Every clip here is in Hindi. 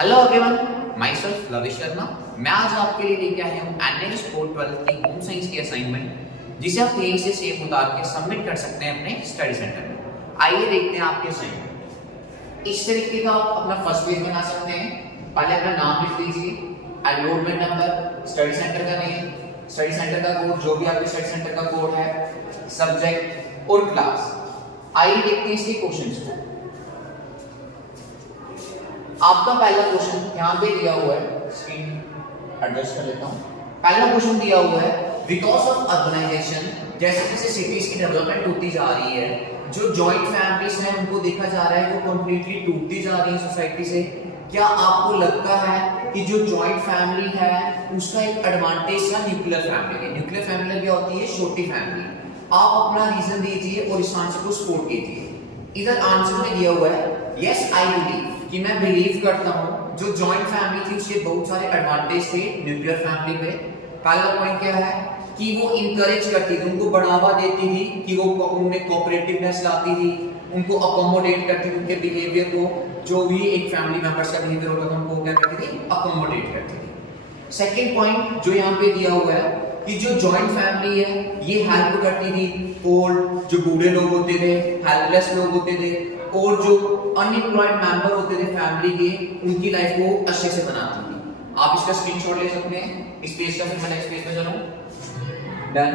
Hello everyone, my self lavish Sharma. मैं आज आपके लिए लेके आया हूँ एनएल स्पोर्ट 12 की होम साइंस की असाइनमेंट, जिसे आप पेज से सेव उतार के सबमिट कर सकते हैं अपने स्टडी सेंटर में। आइए देखते हैं आपके असाइनमेंट। इस तरीके का आप अपना फर्स्ट पेज बना सकते हैं। पहले अपना नाम लिख लीजिए, एनरोलमेंट नंबर, स्टडी सेंटर का नेम, स्टडी सेंटर का कोड, जो भी आपके स्टडी सेंटर का कोड है, सब्जेक्ट और क्लास। आइए देखते हैं इसके क्वेश्चंस को। आपका पहला क्वेश्चन यहाँ पे दिया हुआ है, स्क्रीन एडजस्ट कर लेता हूँ। पहला क्वेश्चन दिया हुआ है, बिकॉज ऑफ अर्बनाइजेशन, जैसे जैसे सिटीज की डेवलपमेंट होती जा रही है, जो जॉइंट फैमिलीज हैं उनको देखा जा रहा है वो कंप्लीटली टूटती जा रही है सोसाइटी से। क्या आपको लगता है कि जो जॉइंट फैमिली है उसका एक एडवांटेज है न्यूक्लियर फैमिली है? न्यूक्लियर फैमिली क्या होती है? छोटी फैमिली। आप अपना रीजन दीजिए और इस आंसर को सपोर्ट कीजिए। इधर आंसर में दिया हुआ है, यस आई बिलीव, कि मैं बिलीव करता हूँ जो जॉइंट फैमिली थी उसके बहुत सारे एडवांटेज थे न्यूक्लियर फैमिली पे। पहला पॉइंट क्या है कि वो इनकरेज करती थी, उनको बढ़ावा देती थी, कि वो उनमें कोऑपरेटिवनेस लाती थी, उनको अकोमोडेट करती थी, उनके बिहेवियर को, जो भी एक फैमिली मेंबर्स का बिहेवियर होता था उनको क्या करती थी? अकोमोडेट करती थी। सेकेंड पॉइंट जो यहाँ पे दिया हुआ है कि जो जॉइंट फैमिली है ये हेल्प करती थी ओल्ड, जो बूढ़े लोग होते थे, हेल्पलेस लोग होते थे, और जो अनएम्प्लॉयड मेंबर होते थे फैमिली के, उनकी लाइफ को अच्छे से बनाती थी। आप इसका स्क्रीनशॉट ले सकते हैं इस पेज का। फिर मैं नेक्स्ट पेज पे चलूं। डन,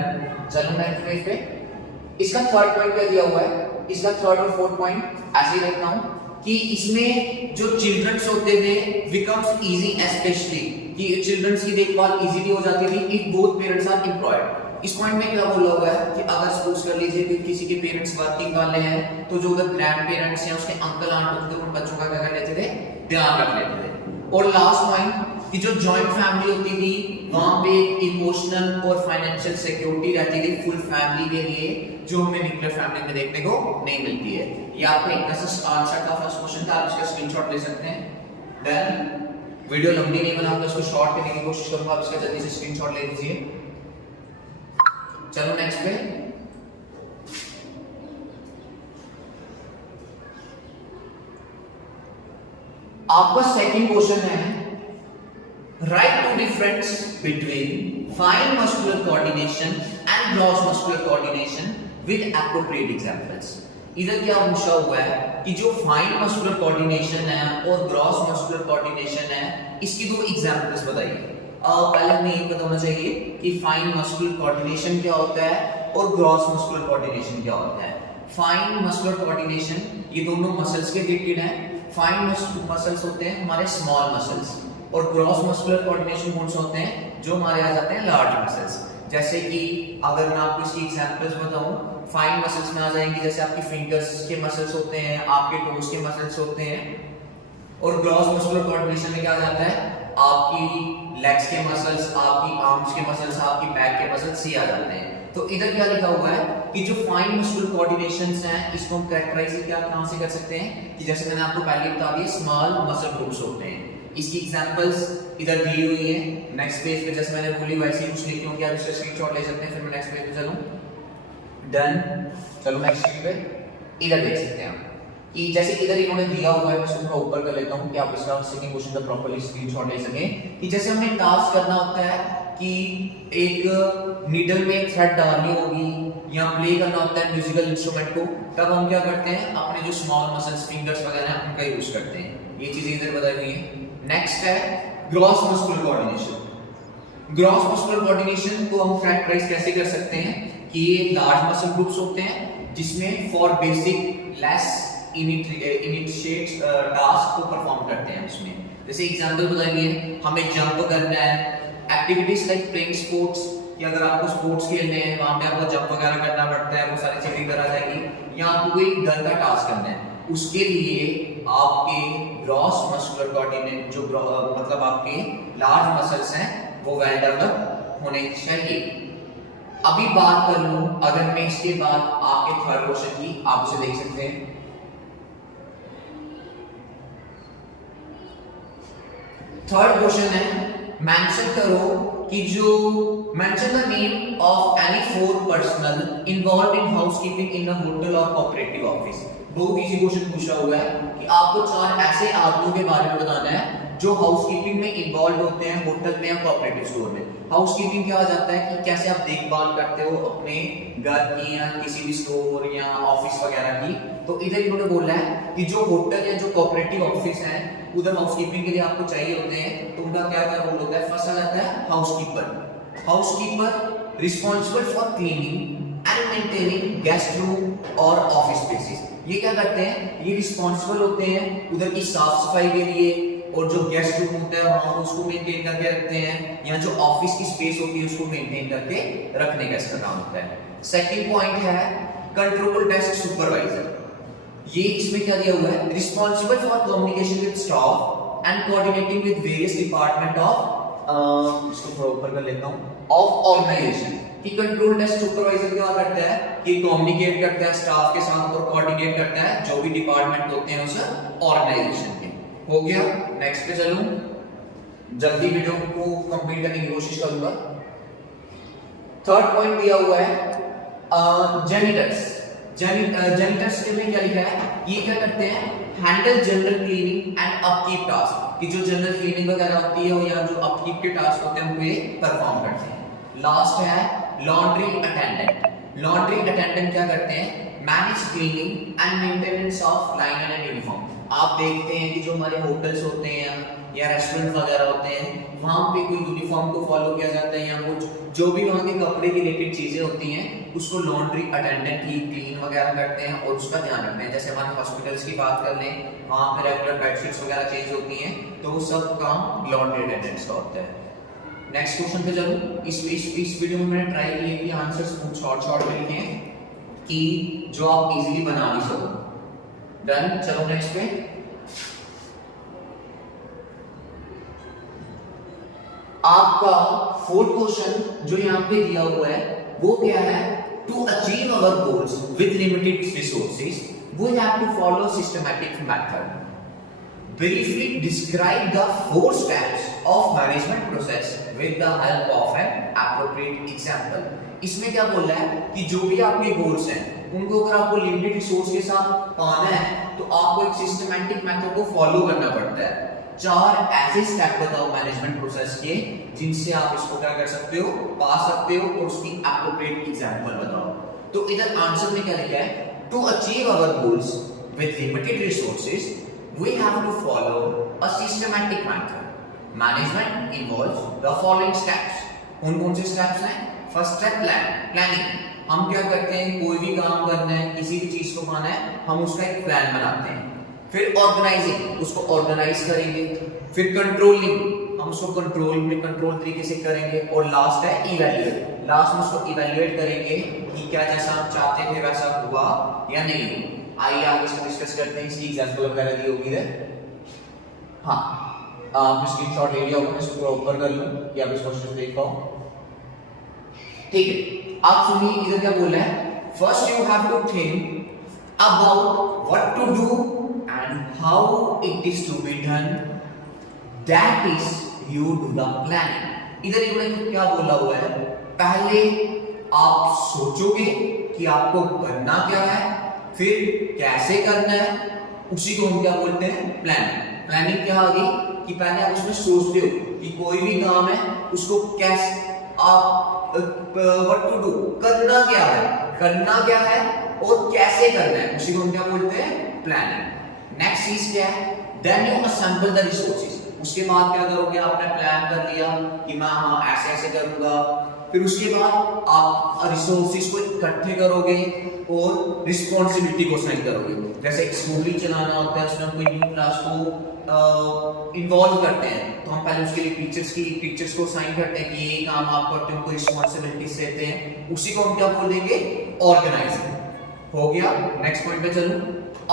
चलो नेक्स्ट पेज पे। इसका थर्ड पॉइंट क्या दिया हुआ है? इसका थर्ड और फोर्थ पॉइंट ऐसे ही रखता हूं कि इसमें जो चिल्ड्रंस होते थे बिकम्स इजी, स्पेशली कि चिल्ड्रंस की देखभाल इजीली हो जाती थी if both parents are employed. इस पॉइंट में क्या बोला हुआ है कि अगर सपोज कर लीजिए कि किसी के पेरेंट्स वर्किंग वाले हैं तो जो उधर ग्रैंड पेरेंट्स हैं, उसके अंकल आंट होते थे, उन बच्चों का क्या कर लेते थे? ध्यान रख लेते थे। और लास्ट पॉइंट कि जो जॉइंट फैमिली होती थी वहां पे इमोशनल और फाइनेंशियल सिक्योरिटी रहती थी फुल फैमिली के लिए, जो हमें न्यूक्लियर फैमिली में देखने को नहीं मिलती है। ये आपका एक आंसर का फर्स्ट क्वेश्चन था, आप इसका स्क्रीनशॉट ले सकते हैं। देन वीडियो लंबी नहीं बनाऊंगा, इसको शॉर्ट करने की कोशिश करूंगा, आप इसका जल्दी से स्क्रीनशॉट ले लीजिए। चलो नेक्स्ट पे। आपका सेकंड क्वेश्चन है, write to difference between fine muscular coordination and gross muscular coordination with appropriate examples. इधर क्या पूछा हुआ है कि जो फाइन मस्कुलर कोऑर्डिनेशन है और ग्रॉस मस्कुलर कोऑर्डिनेशन है, इसकी दो एग्जांपल्स बताइए। पहले हमें ये पता होना चाहिए कि फाइन मस्कुलर कोऑर्डिनेशन क्या होता है और ग्रॉस मस्कुलर कोऑर्डिनेशन क्या होता है। फाइन मस्कुलर कोऑर्डिनेशन ये दोनों मसल्स के रिलेटेड हैं। फाइन मसल्स होते हैं हमारे स्मॉल मसल्स, और ग्रॉस मस्कुलर कोऑर्डिनेशन कौन से होते हैं? जो हमारे आ जाते हैं लार्ज मसल्स। जैसे कि अगर मैं आपको इसकी एग्जांपल्स बताऊं, फाइन मसल्स में आ जाएंगी जैसे आपकी फिंगर्स के मसल्स होते हैं, आपके टोज के मसल्स होते हैं। और ग्रॉस मस्कुलर कोऑर्डिनेशन में क्या आ जाता है? आपकी लेग्स के मसल्स, आपकी आर्म्स के मसल्स, आपकी बैक के मसल्स ये आ जाते हैं। तो इधर क्या लिखा हुआ है कि जो फाइन मस्कुलर कोऑर्डिनेशंस हैं इसको हम कैरेक्टराइज क्या कहां से कर सकते हैं कि जैसे मैंने आपको पहले बता दिया, स्मॉल मसल ग्रुप्स होते हैं। इसकी एग्जांपल्स इधर दी हुई है। नेक्स्ट पेज पे जैसे मैंने बोली वैसे ही कुछ लिखी हूं कि आप इसका स्क्रीनशॉट ले सकते हैं। फिर मैं नेक्स्ट पेज पे चलूं। डन, चलो नेक्स्ट पेज पे। इधर देख सकते हैं आप कि जैसे इधर इन्होंने दिया हुआ है, मैं इसको थोड़ा ऊपर कर लेता हूं कि आप इसका सेकंड क्वेश्चन का प्रॉपर्ली स्क्रीनशॉट ले सकें। कि जैसे हमें टास्क करना होता है कि एक नीडल में थ्रेड डालनी होगी या प्ले करना होता है म्यूजिकल इंस्ट्रूमेंट को, तब हम क्या करते हैं? अपने जो स्मॉल मसल्स, फिंगर्स वगैरह हैं उनका यूज करते हैं। ये चीजें इधर बताई हुई है। नेक्स्ट है gross muscular coordination. Gross muscular coordination को हम कैरेक्टराइज कैसे कर सकते हैं कि ये लार्ज मसल ग्रुप्स होते हैं जिसमें for basic less initiate task को परफॉर्म करते हैं। उसमें जैसे एग्जांपल बताइए, हमें जंप करना है, एक्टिविटीज लाइक प्लेइंग स्पोर्ट्स, कि अगर आपको स्पोर्ट्स खेलने हैं वहां पे आपको जंप वगैरह करना पड़ता है, वो सारी चीजें इधर आ जाएगी। या आपको कोई गन का टास्क करना है, उसके लिए आपके ग्रॉस मस्कुलर कोऑर्डिनेट जो मतलब आपके लार्ज मसल्स हैं वो वेल डेवलप होने चाहिए। अभी बात कर लूं अगर मैं इसके बाद आपके थर्ड क्वेश्चन की, आप उसे देख सकते हैं। थर्ड क्वेश्चन है, मेंशन करो कि जो mention the name of any 4 personal involved in housekeeping in a hotel और कोऑपरेटिव ऑफिस। बहुत इजी क्वेश्चन पूछा हुआ है कि आपको 4 ऐसे आदमियों के बारे में बताना है जो हाउसकीपिंग में इन्वॉल्व होते हैं होटल में या कोऑपरेटिव स्टोर में। हाउसकीपिंग क्या आ जाता है कि कैसे आप देखभाल करते हो अपने घर की या किसी भी स्टोर या ऑफिस वगैरह की। तो इधर इन्होंने बोला है कि जो होटल या जो कोऑपरेटिव ऑफिस है उधर हाउसकीपिंग के लिए आपको चाहिए होते हैं, तो उनका क्या क्या रोल होता है। फर्स्ट आ जाता है housekeeper. Housekeeper responsible for cleaning and maintaining guest room और ऑफिस स्पेसेस। ये क्या करते हैं, ये रिस्पॉन्सिबल होते हैं उधर की साफ सफाई के लिए, और जो गेस्ट रूम होता है वहां उसको मेंटेन करके रखते हैं, या जो ऑफिस की स्पेस होती है उसको मेंटेन करके रखने का इसका काम होता है। सेकंड पॉइंट है कंट्रोल डेस्क सुपरवाइजर। ये इसमें क्या दिया हुआ है, responsible for communication with staff and coordinating with various department of, इसको थोड़ा ऊपर कर लेता हूं, ऑफ ऑर्गेनाइजेशन। कि कंट्रोल डेस्क सुपरवाइजर क्या करता है कि कम्युनिकेट करता है स्टाफ के साथ और कोऑर्डिनेट करता है जो भी डिपार्टमेंट होते हैं उस ऑर्गेनाइजेशन के। हो गया, नेक्स्ट पे चलूं, जल्दी वीडियो को कंप्लीट करने की कोशिश करूंगा। थर्ड पॉइंट दिया हुआ है जेनिटर्स। जेनिटर्स के में क्या लिखा है, ये क्या करते हैं, handle general cleaning and upkeep task. कि जो जनरल क्लीनिंग वगैरह होती है या जो अपकीप के टास्क होते हैं उनको ये परफॉर्म करते हैं। लास्ट है लॉन्ड्री अटेंडेंट। लॉन्ड्री अटेंडेंट क्या करते हैं, manage cleaning and maintenance of line and uniform. आप देखते हैं कि जो हमारे होटल्स होते हैं या रेस्टोरेंट वगैरह होते हैं वहां पे कोई यूनिफॉर्म को फॉलो किया जाता है, या कुछ जो भी वहां के कपड़े की रिलेटेड चीजें होती हैं उसको लॉन्ड्री अटेंडेंट ही क्लीन वगैरह करते हैं और उसका ध्यान रखते हैं। जैसे हमारे हॉस्पिटल्स की बात कर लें, वहां पे रेगुलर बेडशीट्स वगैरह चेंज होती हैं, तो वो सब काम लॉन्ड्री अटेंडेंट्स का होता है। नेक्स्ट क्वेश्चन पे चलूं। इस वीडियो में मैंने ट्राई किया कि आंसर्स शॉर्ट में लिखे हैं कि जो आप इजीली बना भी सको। डन, चलो नेक्स्ट पे। आपका फोर्थ क्वेश्चन जो यहाँ पे दिया हुआ है वो क्या है, to achieve our goals with limited resources we have to follow systematic method. Briefly describe the 4 steps of management process with the help of an appropriate example। इसमें क्या बोल रहा है कि जो भी आपके गोल्स हैं उनको अगर आपको लिमिटेड रिसोर्स के साथ पाना है तो आपको एक सिस्टमैटिक मेथड को फॉलो करना पड़ता है। 4 ऐसे स्टेप बताओ मैनेजमेंट प्रोसेस के जिनसे आप इसको क्या कर सकते हो, पा सकते हो, और उसकी एप्रोप्रिएट एग्जांपल बताओ। तो इधर आंसर में क्या लिखा है, to achieve our goals with limited resources we have to follow a systematic method. Management involves the following steps। कौन-कौन से स्टेप्स हैं? First step planning. हम क्या करते हैं, कोई भी काम करना है, किसी भी चीज को पाना है, हम उसका एक प्लान बनाते हैं। फिर ऑर्गेनाइजिंग, उसको ऑर्गेनाइज करेंगे। फिर कंट्रोलिंग, हम उसको कंट्रोल तरीके से करेंगे। और लास्ट है इवैल्यूएट। लास्ट में उसको इवैल्यूएट करेंगे कि क्या जैसा हम चाहते थे वैसा हुआ या नहीं। आइए आगे इसको डिस्कस करते हैं। इसकी एग्जांपल वगैरह दी होगी इधर। हाँ, आपने स्क्रीनशॉट ले लिया होगा, मैं इसको ऊपर कर लूं कि आप इस क्वेश्चन देख पाओ। ठीक है, आप सुनिए इधर क्या बोल रहा है। First you have to think about what to do and how it is to be done, that is you do the planning. इधर इन्होंने क्या बोला हुआ है, पहले आप सोचोगे कि आपको करना क्या है, फिर कैसे करना है, उसी को हम क्या बोलते हैं, प्लानिंग। प्लानिंग क्या आ गई कि पहले आप उसमें सोचते हो कि कोई भी काम है उसको कैसे आप व्हाट टू डू, करना क्या है और कैसे करना है, उसी को हम क्या बोलते हैं, प्लानिंग। नेक्स्ट चीज क्या है, then you assemble the resources. उसके बाद क्या करोगे, आपने प्लान कर लिया कि मैं हाँ ऐसे ऐसे करूंगा। फिर उसके बाद आप रिसोर्सेज को इकट्ठे करोगे और रिस्पॉन्सिबिलिटी को साइन करोगे। जैसे एक स्कूली चलाना होता है, उसमें हम कोई न्यू क्लास को इन्वॉल्व करते हैं, तो हम पहले उसके लिए टीचर्स को साइन करते हैं कि ये काम आप करते हो, उनको रिस्पॉन्सिबिलिटीज देते हैं। उसी को हम क्या बोल देंगे, ऑर्गेनाइजिंग। हो गया, नेक्स्ट पॉइंट पे चलो।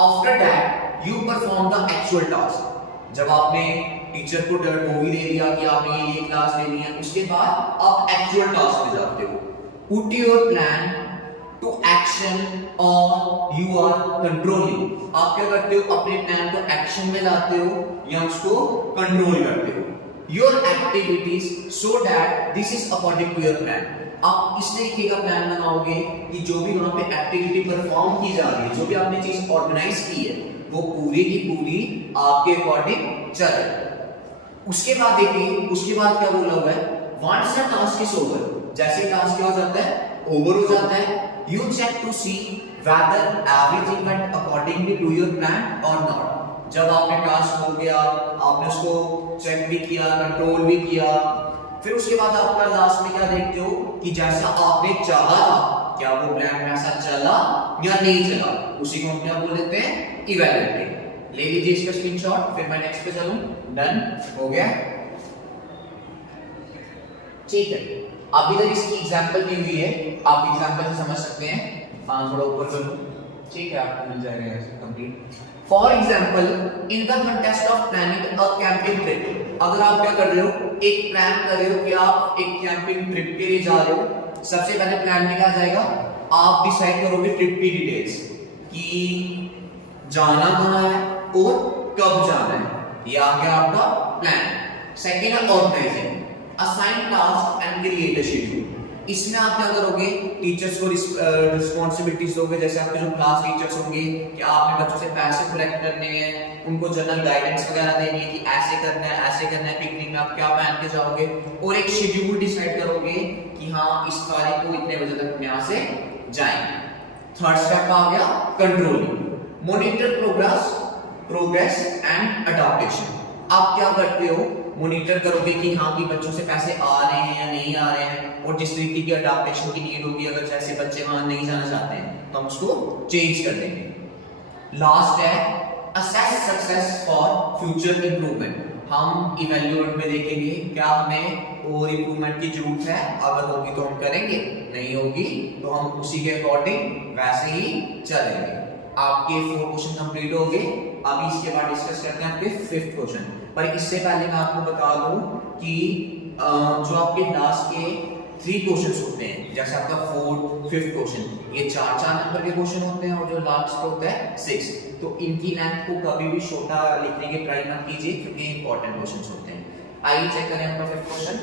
After that you perform the actual task. जब आपने टीचर को वो भी दे दिया कि आपने ये क्लास लेनी है, उसके बाद आप एक्चुअल टास्क पे जाते हो। Put your plan to action और यू आर कंट्रोलिंग। आप क्या करते हो, अपने प्लान को एक्शन में लाते हो या उसको कंट्रोल करते हो। Your activities so that this is according to your plan. आप इस तरीके का प्लान बनाओगे कि जो भी वहां पे एक्टिविटी परफॉर्म की जा रही है, जो भी आपने चीज ऑर्गेनाइज की है, वो पूरी की पूरी आपके अकॉर्डिंग चले। उसके बाद देखिए, उसके बाद क्या बोला हुआ है, once the task is over, जैसे टास्क क्या हो जाता है, ओवर हो जाता है, you check to see whether everything went accordingly to your plan or not। जब आपने टास्क हो गया, आपने उसको चेक भी किया, कंट्रोल भी किया, फिर उसके बाद आपका लास्ट में क्या देखते हो कि जैसा आपने चाहा था, क्या वो प्लान वैसा चला या नहीं चला, उसी को हम क्या बोल देते हैं, इवैल्यूएटिंग। ले लीजिए इसका स्क्रीनशॉट, फिर मैं नेक्स्ट पे चलूं। डन हो गया, ठीक है। अब इधर इसकी एग्जांपल दी हुई है, आप एग्जांपल से समझ सकते हैं। थोड़ा ऊपर कर लो, ठीक है, आपको मिल जाएगा ऐसे complete. For example, in the contest of planning a camping trip, अगर आप क्या कर रहे हो, एक प्लान कर रहे हो कि आप एक कैंपिंग ट्रिप के लिए जा रहे हो, सबसे पहले प्लान में क्या जाएगा, आप डिसाइड करोगे ट्रिप की डिटेल्स कि जाना कहाँ है और कब जाना है, ये आ गया आपका प्लान। सेकेंड है organizing, assign task and create a schedule. इसमें आप क्या करोगे, टीचर्स को रिस्पॉन्सिबिलिटीज दोगे, जैसे आपके जो क्लास टीचर्स होंगे कि आपने बच्चों से पैसे कलेक्ट करने हैं, उनको जनरल गाइडेंस वगैरह देनी है कि ऐसे करना है, ऐसे करना है, पिकनिक में आप क्या पहन के जाओगे, और एक शेड्यूल डिसाइड करोगे कि हाँ इस तारीख को इतने बजे तक यहाँ से जाएंगे। थर्ड स्टेप आ गया controlling, monitor progress and adaptation. आप क्या करते हो, मॉनिटर करोगे कि हाँ कि बच्चों से पैसे आ रहे हैं या नहीं आ रहे हैं, और जिस तरीके की अडॉप्टेशन की नीड होगी, अगर जैसे बच्चे वहां नहीं जाना चाहते हैं तो हम उसको चेंज कर देंगे। लास्ट है assess success for future improvement. हम इवैल्यूएट में देखेंगे क्या हमें और इंप्रूवमेंट की जरूरत है, अगर होगी तो हम करेंगे, नहीं होगी तो हम उसी के अकॉर्डिंग वैसे ही चलेंगे। आपके 4 क्वेश्चन कंप्लीट हो गए। अभी इसके बाद डिस्कस करते हैं आपके 5th क्वेश्चन, पर इससे पहले मैं आपको बता दूं कि जो आपके लास्ट के 3 क्वेश्चंस होते हैं, जैसे आपका 4th 5th क्वेश्चन, ये 4 नंबर के क्वेश्चन होते हैं, और जो लास्ट होता है 6, तो इनकी लेंथ को कभी भी छोटा लिखने की ट्राई मत कीजिए, क्योंकि इंपॉर्टेंट क्वेश्चंस होते हैं। आइए चेक करें आपका 5th क्वेश्चन।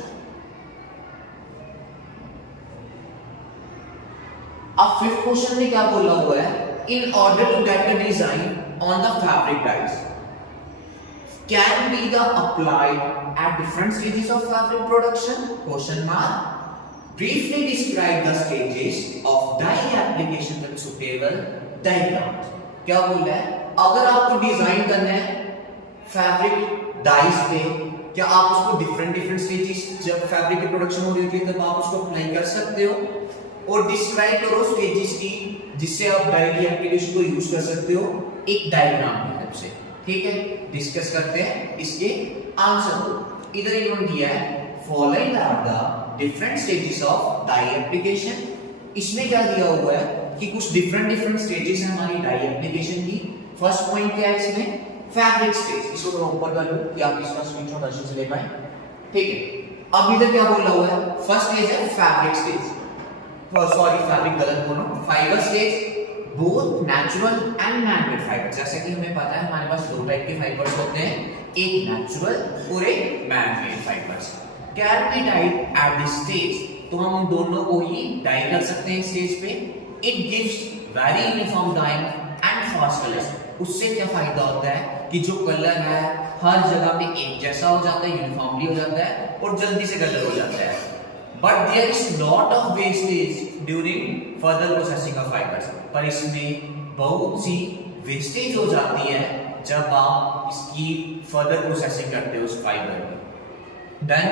अब 5th क्वेश्चन में क्या बोला हुआ है, in order to get a design on the fabric dyes can be the applied at different stages of fabric production, question mark, briefly describe the stages of dye application with suitable diagrams। क्या बोल रहा है, अगर आपको डिजाइन करना है फैब्रिक डाइस पे, क्या आप उसको डिफरेंट स्टेजेस, जब फैब्रिक की प्रोडक्शन हो रही होती है तब आप उसको अप्लाई कर सकते हो, और डिस्क्राइब करो स्टेजेस की जिससे आप डाई की एप्लीकेशन को यूज कर सकते हो एक डायग्राम की हेल्प से। ठीक है, डिस्कस करते हैं इसके आंसर को। इधर इन्होंने दिया है following are the different stages of dye application. इसमें क्या दिया हुआ है कि कुछ डिफरेंट स्टेजेस हैं हमारी डाई एप्लीकेशन की। फर्स्ट पॉइंट क्या है इसमें, फैब्रिक स्टेज। इसको थोड़ा ऊपर कर लो कि आप इसका स्क्रीनशॉट अच्छे से ले पाए। ठीक है, अब इधर क्या बोला हुआ है, फर्स्ट स्टेज है फैब्रिक स्टेज, सॉरी फैब्रिक गलत बोलो, fibre stage, both natural and man-made fibre. जैसे कि हमें पता है हमारे पास 2 टाइप के फाइबर्स होते हैं, एक नेचुरल और एक man-made fibres. Can be died at this stage, तो हम उन दोनों को ही डाई कर सकते हैं स्टेज पे। It gives very uniform dyeing and fast colours. उससे क्या फायदा होता है कि जो कलर है हर जगह पे एक जैसा हो जाता है, यूनिफॉर्मली हो जाता है और जल्दी से कलर हो जाता है। But there is lot of wastage during further processing of fibres. पर इसमें बहुत सी वेस्टेज हो जाती है जब आप इसकी फर्दर प्रोसेसिंग करते हो उस फाइबर की। देन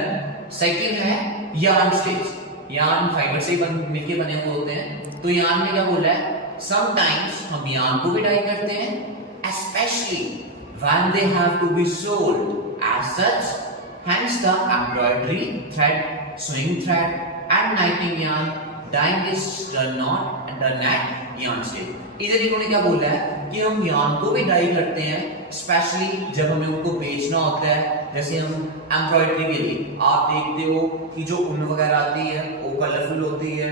सेकंड है यार्न स्टेज। यार्न फाइबर से मिलके बने हुए होते हैं, तो यार्न में क्या बोला है, समटाइम्स हम यार्न को भी डाई करते हैं, especially when they have to be sold as such, hence the embroidery thread, sewing thread and knitting yarn dyeing is done at yarn stage। इधर इन्होंने क्या बोला है कि हम यार्न को भी डाई करते हैं, स्पेशली जब हमें उनको बेचना होता है। जैसे हम एम्ब्रॉयडरी के लिए आप देखते हो कि जो ऊन वगैरह आती है वो कलरफुल होती है,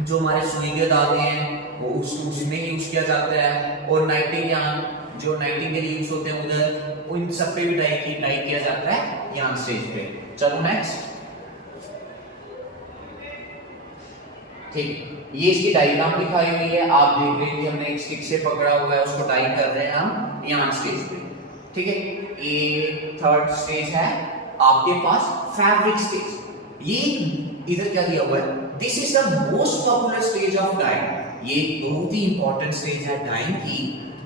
जो हमारे सुई के धागे हैं वो उसमें यूज किया जाता है, और नाइटिंग यार्न जो नाइटिंग के लिए यूज होते हैं उधर, उन सब पे भी डाई किया जाता है यार्न स्टेज पे। चलो नेक्स्ट, ठीक, ये इसकी डायग्राम दिखाई हुई है, आप देख रहे हैं कि हमने एक स्टिक से पकड़ा हुआ है, उसको डाई कर रहे हैं हम यार्न स्टेज पे। ठीक है। ये थर्ड स्टेज है आपके पास फैब्रिक स्टेज। ये इधर क्या दिया हुआ है, this is the most popular stage of dyeing. ये बहुत ही इंपॉर्टेंट स्टेज है डाइंग की।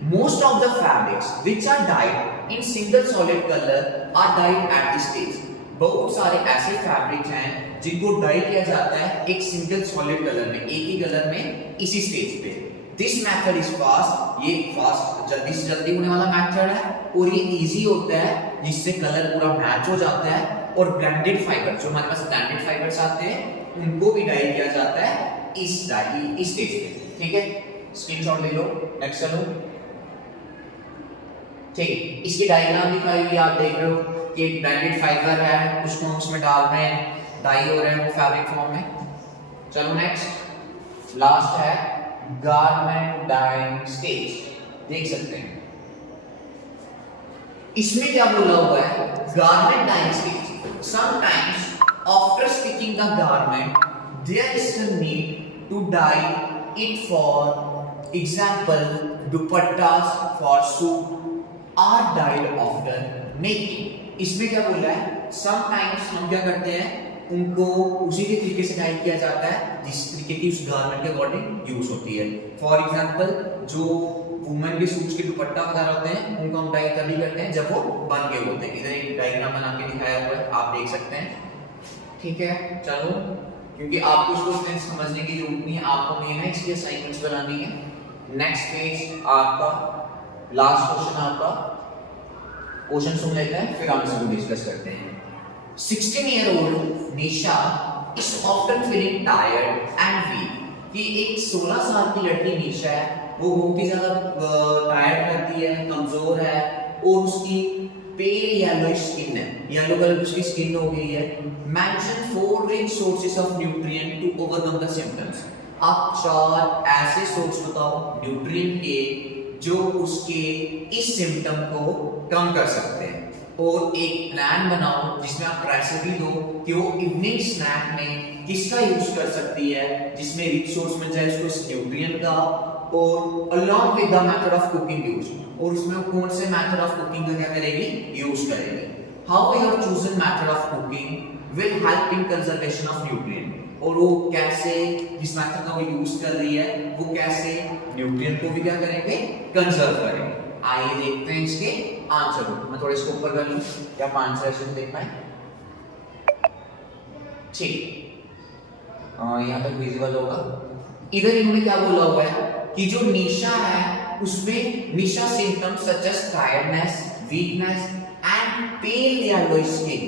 Most of the fabrics which are dyed in single solid colour are dyed at this stage. बहुत सारे ऐसे फैब्रिक्स हैं जिनको डाई किया जाता है एक सिंगल सॉलिड कलर में, एक ही कलर में, इसी स्टेज पे। दिस मेथड इज फास्ट, ये फास्ट जल्दी से जल्दी होने वाला मेथड है और ये इजी होता है जिससे कलर पूरा मैच हो जाता है। और ब्लेंडेड फाइबर जो हमारे पास ब्लेंडेड फाइबर्स आते हैं उनको भी डाई किया जाता है इस स्टेज पे, ठीक है। स्क्रीनशॉट ले लो, नेक्स्ट चलो, ठीक है। इसकी डायग्राम दिखाई हुई आप देख रहे हो कि एक ब्लेंडेड फाइबर है, उसको उसमें डाल रहे हैं, डाई हो रहे हैं वो फैब्रिक फॉर्म में। चलो नेक्स्ट, लास्ट है गारमेंट डाइंग स्टेज, देख सकते हैं इसमें क्या बोला हुआ है, garment dyeing stage. Sometimes after stitching the garment there is a need to dye it. For example, dupattas for suit are dyed after making. इसमें क्या बोला है, समटाइम्स हम क्या करते हैं, उनको उसी के तरीके से डाई किया जाता है जिस तरीके की उस गारमेंट के अकॉर्डिंग यूज होती है। फॉर एग्जांपल, जो वुमेन के सूट्स के दुपट्टा वगैरह होते हैं उनको हम डाई तभी करते हैं जब वो बन के होते हैं। इधर एक डायग्राम बना के दिखाया हुआ है, आप देख सकते हैं, ठीक है। चलो, क्योंकि आपको इसको समझने की जरूरत नहीं है, आपको मेन है इसकी असाइनमेंट्स बनानी है। नेक्स्ट पेज आपका लास्ट क्वेश्चन, आपका क्वेश्चन सुन लेते हैं फिर आंसर को डिस्कस करते हैं। 16-year-old Nisha is often feeling tired and weak। कि एक 16 साल की लड़की निशा है, वो बहुत ही ज्यादा टायर्ड रहती है, कमजोर है और उसकी पेल येलोइश स्किन है, येलो कलर उसकी स्किन हो गई है। Mention 4 rich sources of nutrient to overcome the symptoms. आप 4 ऐसे सोर्स बताओ न्यूट्रिएंट के जो उसके इस सिम्टम को कम कर सकते हैं। और एक प्लान बनाओ जिसमें आप रेसिपी दो कि वो इवनिंग स्नैक में किसका यूज कर सकती है जिसमें रिच सोर्स मिल जाए उसको इस न्यूट्रिएंट का, और along with the method of cooking use, और उसमें कौन से मेथड ऑफ कुकिंग का क्या करेगी, यूज करेगी। How your chosen method of cooking will help in conservation of nutrient. और वो कैसे, जिस मेथड का वो यूज कर रही है वो कैसे न्यूट्रिएंट को भी क्या करेंगे, कंजर्व करेंगे। आइए देखते हैं इसके आंसर को। मैं थोड़ा इसको ऊपर कर लूं क्या आप आंसर ऐसे देख पाए, ठीक, यहाँ तक विजिबल होगा। इधर इन्होंने क्या बोला हुआ है कि जो निशा है उसमें Nisha symptoms such as tiredness, weakness and pale yellowish skin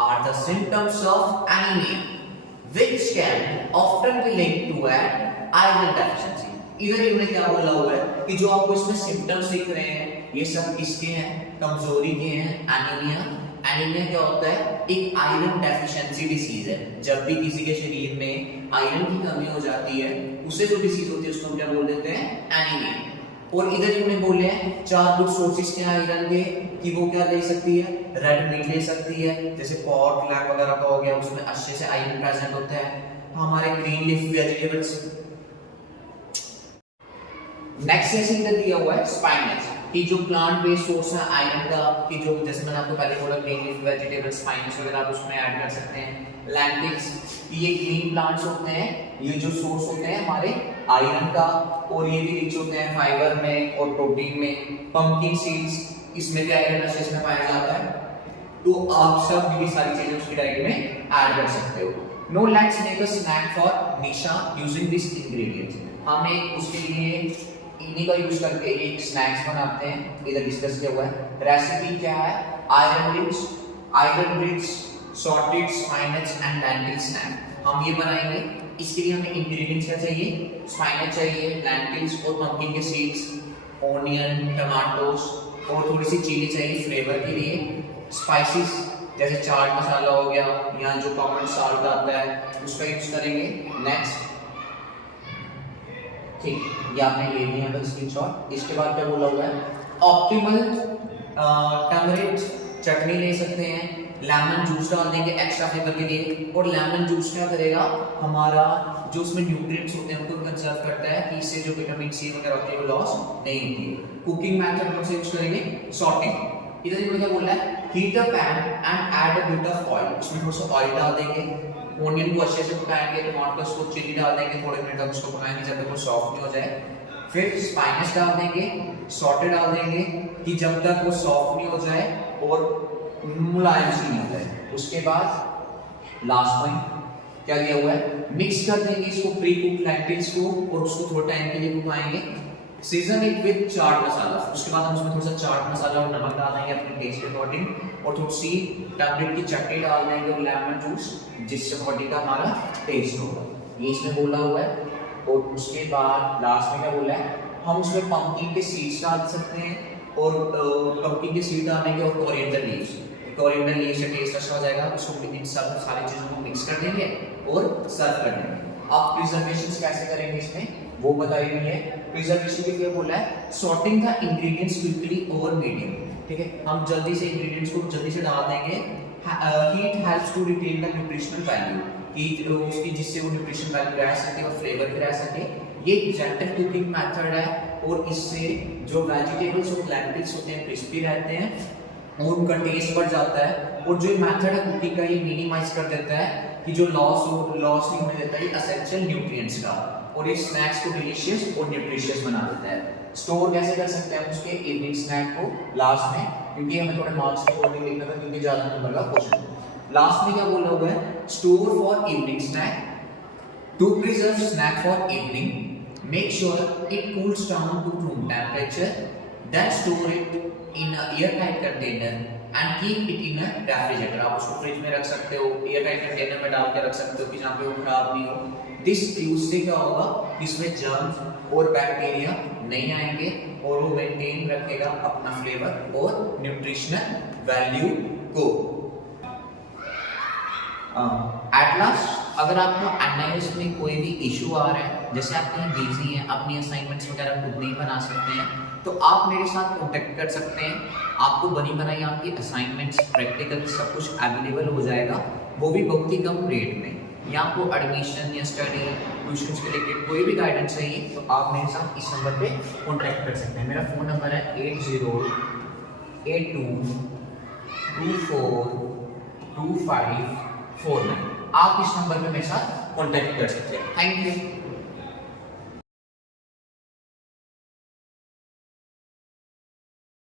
are the symptoms of anaemia which can often be linked to an iron deficiency. इधर इन्होंने क्या बोला हुआ है कि जो आपको इसमें सिम्टम्स दिख रहे हैं ये सब किसके हैं, कमजोरी के हैं, एनीमिया। एनीमिया क्या होता है, एक आयरन डेफिशिएंसी डिसीज है। जब भी किसी के शरीर में आयरन की कमी हो जाती है उससे जो डिसीज होती है उसको हम क्या बोल देते हैं, एनीमिया। और इधर इन्होंने बोले हैं 4 गुड सोर्सेस क्या आयरन के, कि वो क्या ले सकती है, रेड मीट ले सकती है, जैसे पॉर्क, लैम वगैरह का हो गया, उसमें अच्छे से आयरन प्रेजेंट होता है। हमारे green leaf vegetables. Next session में दिया हुआ है स्पाइनच, कि जो प्लांट बेस्ड सोर्स है आयरन का, कि जो जैसे मैंने आपको पहले बोला ग्रीन लीफ वेजिटेबल्स, स्पाइनच वगैरह आप उसमें ऐड कर सकते हैं। लेंटिल्स, ये ग्रीन प्लांट्स होते हैं, ये जो सोर्स होते हैं हमारे आयरन का, और ये भी रिच होते हैं फाइबर में और प्रोटीन में। पंपकिन सीड्स, इसमें भी आयरन अच्छे से पाया जाता है। तो आप सब ये सारी चीजें उसकी डाइट में ऐड कर सकते हो। No let's make a snack for Nisha using this ingredients. हमने उसके लिए इन्हीं का यूज करके एक स्नैक्स बनाते हैं, इधर डिस्कस किया हुआ है। रेसिपी क्या है, iron rich sauteed spinach and lentil snack हम ये बनाएंगे। इसके लिए हमें इंग्रेडिएंट्स क्या चाहिए, स्पाइनच चाहिए, लेंटिल्स और पंपकिन के सीड्स, ऑनियन, टमाटोस और थोड़ी सी चिली चाहिए फ्लेवर के लिए। स्पाइसेस जैसे चाट मसाला हो गया या जो कॉमन साल्ट आता है उसका यूज करेंगे। नेक्स्ट, ठीक, ये आपने ले लिया है स्क्रीनशॉट। इसके बाद क्या बोला हुआ है, ऑप्टिमल टर्मरिक चटनी ले सकते हैं, लेमन जूस डाल देंगे एक्स्ट्रा फ्लेवर के लिए। और लेमन जूस क्या करेगा, हमारा जो उसमें न्यूट्रिएंट्स होते हैं उनको कंजर्व करता है कि इससे जो विटामिन सी वगैरह होती है वो लॉस नहीं होती है। कुकिंग मेथड कौन सा यूज करेंगे, सॉटिंग। इधर देखो क्या बोल रहा है, heat a pan and add a bit of oil, इसमें थोड़ा सा ऑयल डाल देंगे, ऑनियन को अच्छे से पकाएंगे, टमाटर्स को चिली डाल देंगे, थोड़े मिनट तक उसको पकाएंगे जब तक वो सॉफ्ट नहीं हो जाए, फिर स्पाइनस डाल देंगे, सॉटे डाल देंगे कि जब तक वो सॉफ्ट नहीं हो जाए और मुलायम सी नहीं हो जाए। उसके बाद लास्ट पॉइंट क्या दिया हुआ है, मिक्स कर देंगे इसको प्री कुक्ड लेंटिल्स को और उसको थोड़ा टाइम के लिए पकाएंगे, season it with chaat masala, उसके बाद हम उसमें थोड़ा सा चाट मसाला और नमक डाल देंगे अपने टेस्ट के अकॉर्डिंग, और थोड़ी सी टर्मरिक की चटनी डाल देंगे और लेमन जूस, जिससे बॉडी का हमारा टेस्ट होगा, ये इसमें बोला हुआ है। और उसके बाद लास्ट में क्या बोला है, हम उसमें पंपकिन के सीड्स डाल सकते हैं, और पंपकिन के सीड डालेंगे और कोरिएंडर लीव्स, कोरिएंडर लीव्स से टेस्ट अच्छा हो जाएगा, उसको इन सब सारी चीज़ों को मिक्स कर देंगे और सर्व कर देंगे। अब प्रिजर्वेशन कैसे करेंगे इसमें वो बताई हुई है। प्रिजर्वेशन के लिए बोला है sorting the ingredients quickly over medium, ठीक है, हम जल्दी से इंग्रेडिएंट्स को जल्दी से डाल देंगे। Heat helps to retain the nutritional value, कि उसकी जिससे वो न्यूट्रिशन वैल्यू रह सके और फ्लेवर भी रह सके। ये जेंटल कुकिंग मेथड है और इससे जो वेजिटेबल्स और लेंटिल्स होते हैं क्रिस्पी रहते हैं और उनका टेस्ट बढ़ जाता है, और जो मेथड है कुकिंग का ये मिनिमाइज कर देता है कि जो लॉस नहीं होने देता है एसेंशियल न्यूट्रिएंट्स का, और ये स्नैक्स को डिलीशियस और न्यूट्रिशियस बना देता है। स्टोर कैसे कर सकते हैं उसके इवनिंग स्नैक को लास्ट में, क्योंकि हमें थोड़े मार्क्स के अकॉर्डिंग लिखना था क्योंकि ज़्यादा नंबर का क्वेश्चन है। लास्ट में क्या बोला हुआ है, store for evening snack, to preserve snack for evening, make sure it cools down to room temperature, then store it in a air tight container and keep it in a refrigerator. आप उसको फ्रिज में रख सकते हो, एयर टाइट कंटेनर में डाल के रख सकते हो कि जहाँ पे वो खराब नहीं हो। दिस यूज से क्या होगा, इसमें जर्म्स और बैक्टीरिया नहीं आएंगे और वो मेंटेन रखेगा अपना फ्लेवर और न्यूट्रिशनल वैल्यू को। एट लास्ट अगर आपको एनालिसिस में कोई भी इशू आ रहा है, जैसे आप कहीं बिजी हैं, अपनी असाइनमेंट्स वगैरह खुद नहीं बना सकते हैं, तो आप मेरे साथ कॉन्टेक्ट कर सकते हैं। आपको बनी बनाई आपकी असाइनमेंट्स प्रैक्टिकल सब कुछ अवेलेबल हो जाएगा, वो भी बहुत ही कम रेट में। या आपको एडमिशन या स्टडी ट्यूशन के रिलेटेड कोई भी गाइडेंस चाहिए तो आप मेरे साथ इस नंबर पे कॉन्टैक्ट कर सकते हैं। मेरा फ़ोन नंबर है 8082242549। आप इस नंबर पे मेरे साथ कॉन्टैक्ट कर सकते हैं। Thank you.